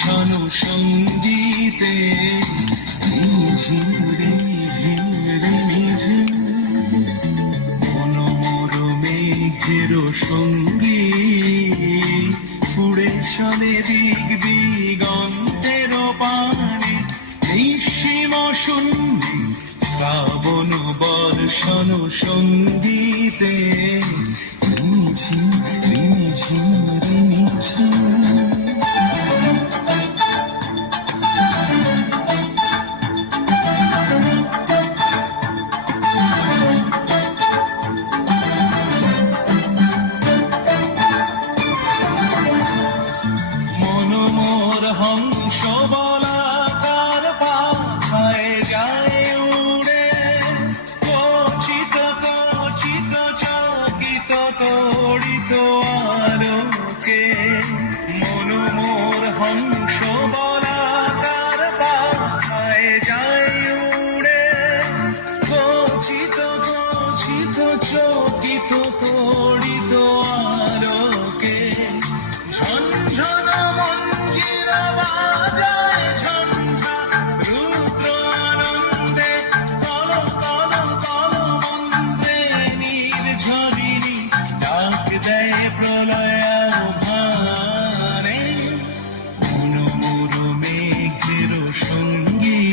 বর্ষণ সঙ্গীতে ঝিম ঝিম ঝিম মনোমর মেঘের সঙ্গী উড়ে চলে দিক দিগন্তের পানে নিঃসীম শূন্যে শ্রাবণ বর্ষণ সঙ্গীতে ঝিম ঝিম ঝিম হংস বলাকার পাখায় যায় উড়ে কচিত কচিত চকিত তড়িত আলোকে মনোমোর হংস বলাকার পাখায় যায় উড়ে কচিত কচিত চকিত তড়িত আলোকে ঝনঝন মঞ্জির বাজায় ঝঞ্ঝা রুদ্র আনন্দে কল কল কল মন্ত্রে নির্ঝরিণী ডাক দেয় প্রলয় ভারে মনোমর মেঘের সঙ্গী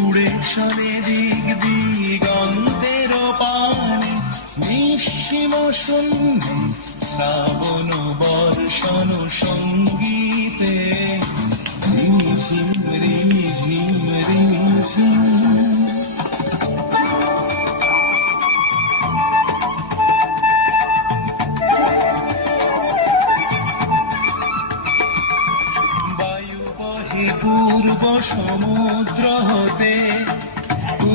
উড়ে চলে দিক দিগন্তের পানে নিঃসীম শূন্যে শ্রাবণ বর্ষণ সঙ্গীতে ঝিম ঝিম ঝিম বায়ু বহে পূর্ব সমুদ্র হতে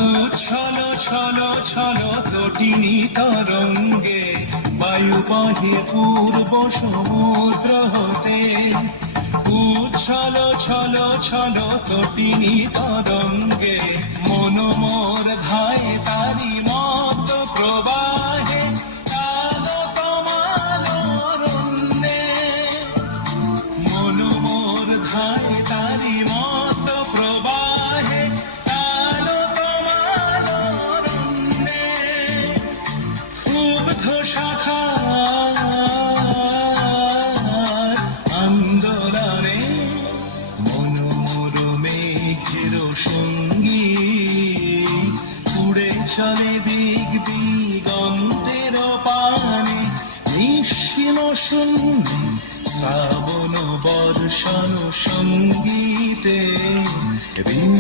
উচ্ছল ছল ছল তটিনী তরঙ্গে বায়ু বহে পূর্ব সমুদ্র হতে উচ্ছল ছল ছল তটিনী তরঙ্গে মনোমর ধায় তারি মত প্রবাহে কাল তমাল অরণ্যে মনোমর ধায় তারি মত প্রবাহে কাল তমাল অরণ্যে উগ্ধ শাখার আন্দোলনে মনোমর মেঘের সঙ্গী উড়ে চলে দিক দিগন্তের পানে নিঃসীম শূন্যে শ্রাবণ বর্ষণ সঙ্গীতে ঝিম